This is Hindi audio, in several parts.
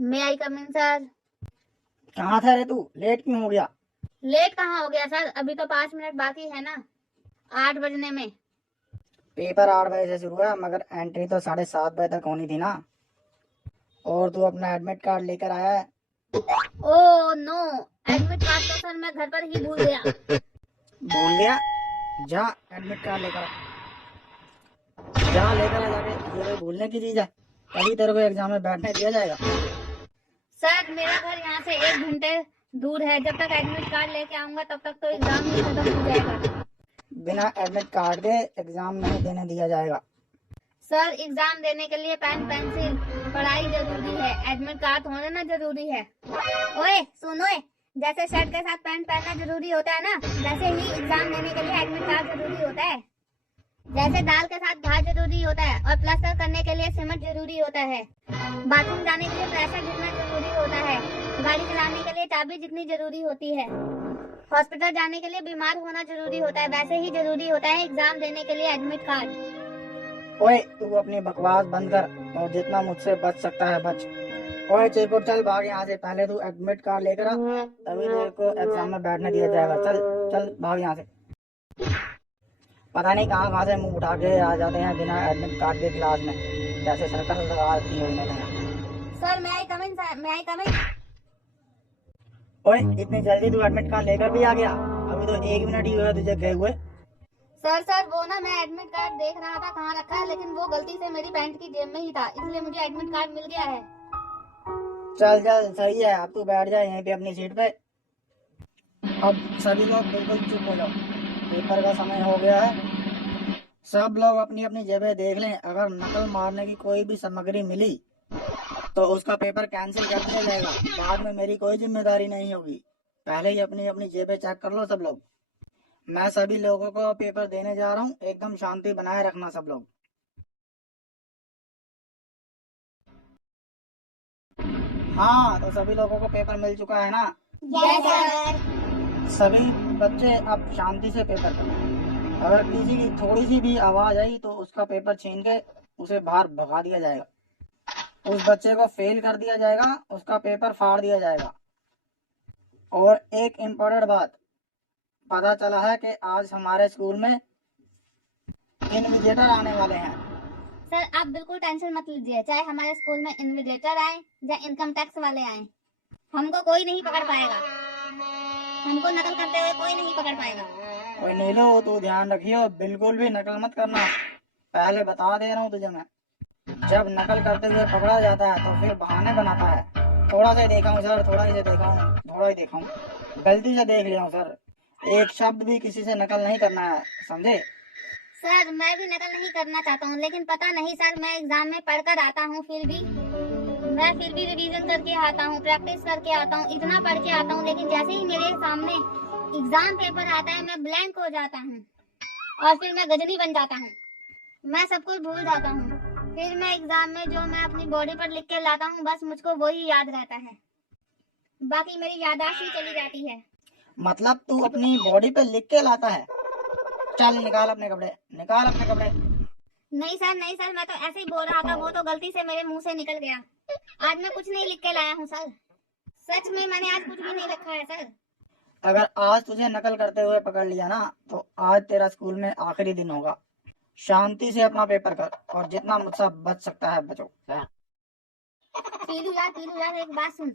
मे आई कम इन सर। कहाँ था रे तू? लेट क्यों हो गया? लेट कहाँ हो गया सर, अभी तो 5 मिनट बाकी है ना 8 बजने में। पेपर 8 बजे से शुरू है, मगर एंट्री तो 7:30 बजे तक होनी थी ना। और तू अपना एडमिट कार्ड लेकर आया है? ओ नो, एडमिट कार्ड तो सर मैं घर पर ही भूल गया। भूल गया? जा एडमिट कार्ड लेकर आ। जा लेकर आ जाके। ये कोई भूलने की चीज है? तभी तेरे को एग्जाम में बैठने दिया जाएगा। सर मेरा घर यहाँ से 1 घंटे दूर है, जब तक एडमिट कार्ड लेके आऊंगा तब तक तो एग्जाम ही खत्म हो जाएगा। बिना एडमिट कार्ड के एग्जाम नहीं देने दिया जाएगा। सर एग्जाम देने के लिए पेन पेंसिल पढ़ाई जरूरी है, एडमिट कार्ड होना ना जरूरी है। ओए सुनो, जैसे शर्ट के साथ पैंट पहनना जरूरी होता है ना, वैसे ही एग्जाम देने के लिए एडमिट कार्ड जरूरी होता है। जैसे दाल के साथ भात जरूरी होता है और प्लास्टर करने के लिए सीमेंट जरूरी होता है, बाथरूम जाने के लिए प्रेशर जितना जरूरी होता है, गाड़ी चलाने के लिए चाबी जितनी जरूरी होती है, हॉस्पिटल जाने के लिए बीमार होना जरूरी होता है, वैसे ही जरूरी होता है एग्जाम देने के लिए एडमिट कार्ड। ओए तू अपनी बकवास बंद कर और जितना मुझसे बच सकता है बच। ओए चेको चल भाग यहाँ से। पहले तू एडमिट कार्ड लेकर आ, तभी तेरे को एग्जाम में बैठने दिया जाएगा। चल चल भाग यहाँ से। पता नहीं कहाँ कहाँ से मुंह उठा के आ जाते हैं बिना एडमिट कार्ड के क्लास में, जैसे सर्कल लगा रखी है इन्होंने। सर मैं आई कम इन, सर मैं आई कम इन। ओए इतनी जल्दी तू एडमिट कार्ड लेकर भी आ गया? अभी तो 1 मिनट ही हुआ तुझे गए हुए। सर वो ना मैं एडमिट कार्ड देख रहा था कहाँ रखा है, लेकिन वो गलती से मेरी पैंट की जेब में ही था, इसलिए मुझे एडमिट कार्ड मिल गया है। चल चल सही है, अब तू बैठ जा यहीं पे अपनी सीट पे। अब सभी लोग बिल्कुल चुप हो जाओ, पेपर का समय हो गया है। सब लोग अपनी अपनी जेबें देख लें। अगर नकल मारने की कोई भी सामग्री मिली तो उसका पेपर कैंसिल कर दिया जाएगा। बाद में मेरी कोई जिम्मेदारी नहीं होगी। पहले ही अपनी अपनी जेबें चेक कर लो सब लोग। मैं सभी लोगों को पेपर देने जा रहा हूँ, एकदम शांति बनाए रखना सब लोग। हाँ तो सभी लोगों को पेपर मिल चुका है ना? Yes sir. सभी बच्चे अब शांति से पेपर करें। अगर किसी की थोड़ी सी भी आवाज आई तो उसका पेपर छीन के उसे बाहर भगा दिया जाएगा। उस बच्चे को फेल कर दिया जाएगा, उसका पेपर फाड़ दिया जाएगा। और एक इम्पोर्टेंट बात, पता चला है कि आज हमारे स्कूल में इनविजिलेटर आने वाले हैं। सर आप बिल्कुल टेंशन मत लीजिए, चाहे हमारे स्कूल में इन्विजिलेटर आए या इनकम टैक्स वाले आए, हमको कोई नहीं पकड़ पाएगा। हमको नकल करते हुए कोई नहीं पकड़ पाएगा। ओए नीलू तू ध्यान रखियो, बिल्कुल भी नकल मत करना। पहले बता दे रहा हूँ तुझे मैं। जब नकल करते हुए पकड़ा जाता है तो फिर बहाने बनाता है। थोड़ा सा देखा हूँ सर, थोड़ा ही देखा हूँ, थोड़ा ही देखा हूँ, गलती से देख लिया हूँ सर। एक शब्द भी किसी से नकल नहीं करना है, समझे? सर मैं भी नकल नहीं करना चाहता हूँ, लेकिन पता नहीं सर, मैं एग्जाम में पढ़कर आता हूँ, मैं फिर भी रिवीजन करके आता हूँ, प्रैक्टिस करके आता हूँ, इतना पढ़ के आता हूँ, लेकिन जैसे ही मेरे सामने एग्जाम पेपर आता है मैं ब्लैंक हो जाता हूँ और फिर मैं गजनी बन जाता हूँ। मैं सब कुछ भूल जाता हूँ। फिर मैं एग्जाम में जो मैं अपनी बॉडी पर लिख के लाता हूँ बस मुझको वही याद रहता है, बाकी मेरी याददाश्त ही चली जाती है। मतलब तू अपनी बॉडी पे लिख के लाता है? चल निकाल अपने कपड़े, निकाल अपने कपड़े। नहीं सर मैं तो ऐसे ही बोल रहा था, वो तो गलती से मेरे मुंह से निकल गया। आज मैं कुछ नहीं लिख के लाया हूँ सर, सच में मैंने आज कुछ भी नहीं लिखा है सर। अगर आज तुझे नकल करते हुए पकड़ लिया ना तो आज तेरा स्कूल में आखिरी दिन होगा। शांति से अपना पेपर कर और जितना मुझसे बच सकता है बचो। तीलू यार एक बात सुन,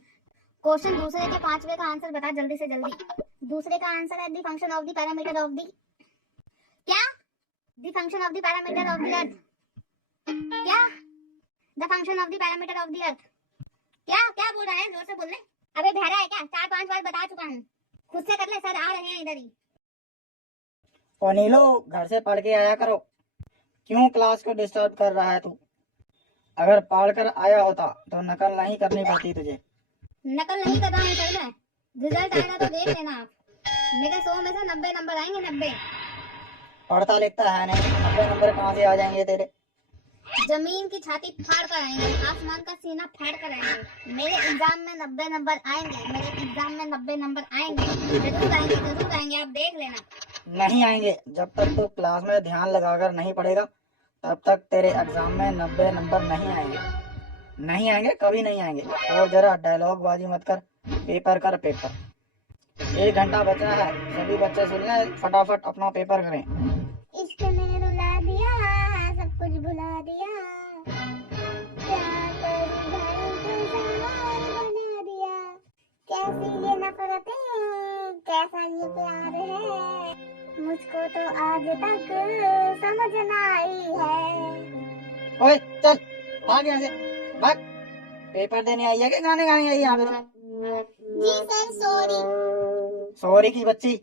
क्वेश्चन दूसरे के 5वें का आंसर बता जल्दी से जल्दी। दूसरे का आंसर है the function of the parameter of the क्या the function of the parameter of the earth. क्या the function of the parameter of the earth? क्या बोल रहा है, जोर से बोल ले। अबे बहरा है क्या? 4-5 बार बता चुका हूँ, खुद से कर ले, सर आ रहे हैं इधर ही। और नीलो घर से पढ़ के आया करो, क्यों क्लास को डिस्टर्ब कर रहा है तू? अगर पढ़ कर आया होता तो नकल नहीं करनी पड़ती तुझे। नकल नहीं कर रहा हूँ सर मैं, रिजल्ट आएगा तो देख लेना आप, मेरे 100 में से 90 नंबर आएंगे, 90। पढ़ता लिखता है नहीं, 90 नंबर कहाँ से आ जाएंगे तेरे? जमीन की छाती फाड़ कर आएंगे, आसमान का सीना फाड़ कर आएंगे। मेरे एग्जाम में 90 नंबर आएंगे, मेरे एग्जाम में 90 नंबर आएंगे, जरूर आएंगे, आप देख लेना। नहीं आएंगे, जब तक तू क्लास में ध्यान लगाकर नहीं पढ़ेगा तब तक तेरे एग्जाम में 90 नंबर नहीं आएंगे। नहीं आएंगे, कभी नहीं आएंगे। और जरा डायलॉग बाजी मत कर, पेपर कर पेपर। 1 घंटा बचा है, सभी बच्चे सुन लें, फटाफट अपना पेपर करें। इश्क ने रुला दिया, सब कुछ भुला दिया, क्या करूं भाई कैसा हाल बना दिया, कैसी ये नफरतें, कैसा ये प्यार है, मुझको तो आज तक समझ ना आई है। ओए चल, भाग यहाँ से, भाग। पेपर देने आई है कि गाने गाने आई है यहाँ पे? जी सर, सॉरी। सॉरी की बच्ची,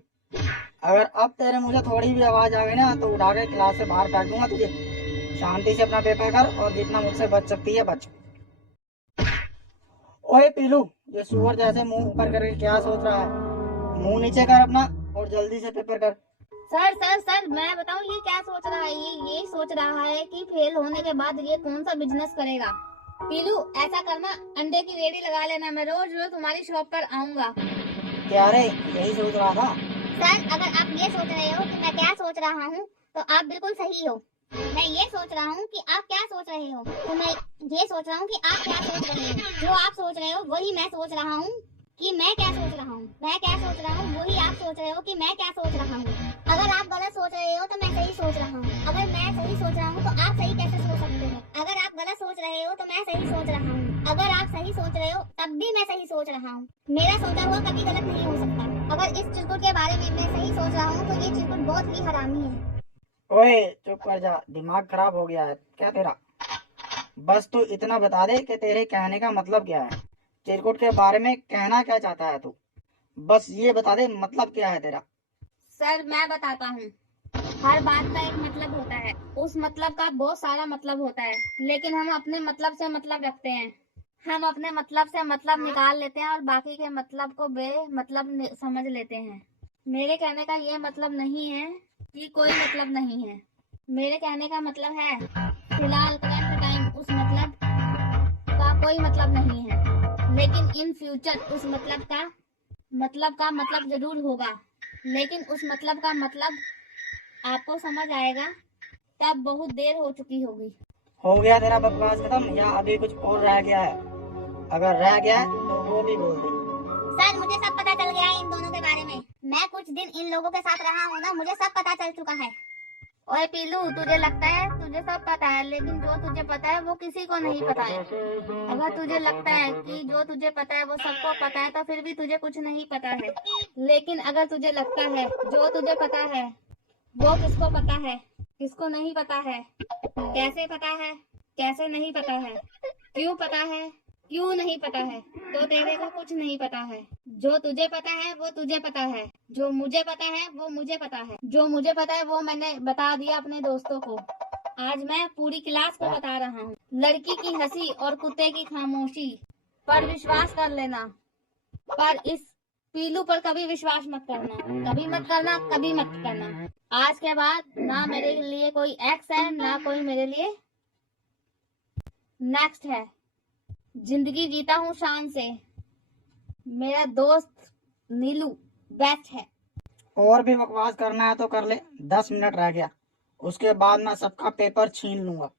अगर अब तेरे मुझे थोड़ी भी आवाज आ गई ना तो उठा के क्लास से बाहर फेंक दूंगा तुझे। शांति से अपना पेपर कर और जितना मुझसे बच सकती है बच। ओए पीलू, ये सुअर जैसे मुंह ऊपर करके क्या सोच रहा है? मुंह नीचे कर अपना और जल्दी से पेपर कर। सर सर सर, मैं बताऊं ये क्या सोच रहा है? ये सोच रहा है कि फेल होने के बाद ये कौन सा बिजनेस करेगा। पीलू, ऐसा करना, अंडे की रेडी लगा लेना, मैं रोज रोज तुम्हारी शॉप पर आऊंगा। क्या रे, यही सोच रहा था? सर, अगर आप ये सोच रहे हो कि मैं क्या सोच रहा हूँ तो आप बिल्कुल सही हो। मैं ये सोच रहा हूँ कि आप क्या सोच रहे हो तो मैं ये सोच रहा हूँ कि आप क्या सोच रहे हो। जो आप सोच रहे हो वही मैं सोच रहा हूँ कि मैं क्या सोच रहा हूँ। मैं क्या सोच रहा हूँ वही आप सोच रहे हो कि मैं क्या सोच रहा हूँ। अगर आप गलत सोच रहे हो तो मैं सही सोच रहा हूँ। अगर मैं सही सोच रहा हूँ तो आप सही कैसे सोच सकते हो? अगर आप गलत सोच रहे हो तो मैं सही सोच रहा हूँ। अगर आप सही सोच रहे हो तब भी मैं सही सोच रहा हूँ। मेरा सोचा हुआ कभी गलत नहीं हो सकता। अगर इस चिरकुट के बारे में मैं सही सोच रहा हूँ तो ये चिरकुट बहुत ही हरामी है। ओए चुप कर जा, दिमाग खराब हो गया है क्या तेरा? बस तू इतना बता दे कि तेरे कहने का मतलब क्या है। चिरकुट के बारे में कहना क्या चाहता है तू? बस ये बता दे, मतलब क्या है तेरा? सर, मैं बताता हूँ। हर बात का एक मतलब होता है, उस मतलब का बहुत सारा मतलब होता है, लेकिन हम अपने मतलब से मतलब रखते हैं। हम अपने मतलब से मतलब निकाल लेते हैं और बाकी के मतलब को बेमतलब समझ लेते हैं। मेरे कहने का ये मतलब नहीं है कि कोई मतलब नहीं है। मेरे कहने का मतलब है, फिलहाल करंट टाइम उस मतलब का कोई मतलब नहीं है, लेकिन इन फ्यूचर उस मतलब का मतलब जरूर होगा। लेकिन उस मतलब का मतलब आपको समझ आएगा तब बहुत देर हो चुकी होगी। हो गया तेरा बकवास खत्म या अभी कुछ और रह गया है? अगर रह गया है तो वो भी बोल दे। सर, मुझे सब पता चल गया है इन दोनों के बारे में। मैं कुछ दिन इन लोगों के साथ रहा हूँ ना, मुझे सब पता चल चुका है। ओए पीलू, तुझे लगता है तुझे सब पता है, लेकिन जो तुझे पता है वो किसी को नहीं पता है। अगर तुझे लगता है कि जो तुझे पता है वो सबको पता है तो फिर भी तुझे कुछ नहीं पता है। लेकिन अगर तुझे लगता है जो तुझे पता है वो किसको पता है, किसको नहीं पता है, कैसे पता है, कैसे नहीं पता है, क्यों पता है, क्यों नहीं पता है, तो तेरे को कुछ नहीं पता है। जो तुझे पता है वो तुझे पता है, जो मुझे पता है वो मुझे पता है, जो मुझे पता है वो मैंने बता दिया अपने दोस्तों को। आज मैं पूरी क्लास को बता रहा हूँ। लड़की की हंसी और कुत्ते की खामोशी पर विश्वास कर लेना, पर इस पीलू पर कभी विश्वास मत करना, कभी मत करना, कभी मत करना। आज के बाद ना मेरे लिए कोई एक्स है ना कोई मेरे लिए नेक्स्ट है। जिंदगी जीता हूँ शान से। मेरा दोस्त नीलू बेस्ट है। और भी बकवास करना है तो कर ले, 10 मिनट रह गया, उसके बाद मैं सबका पेपर छीन लूंगा।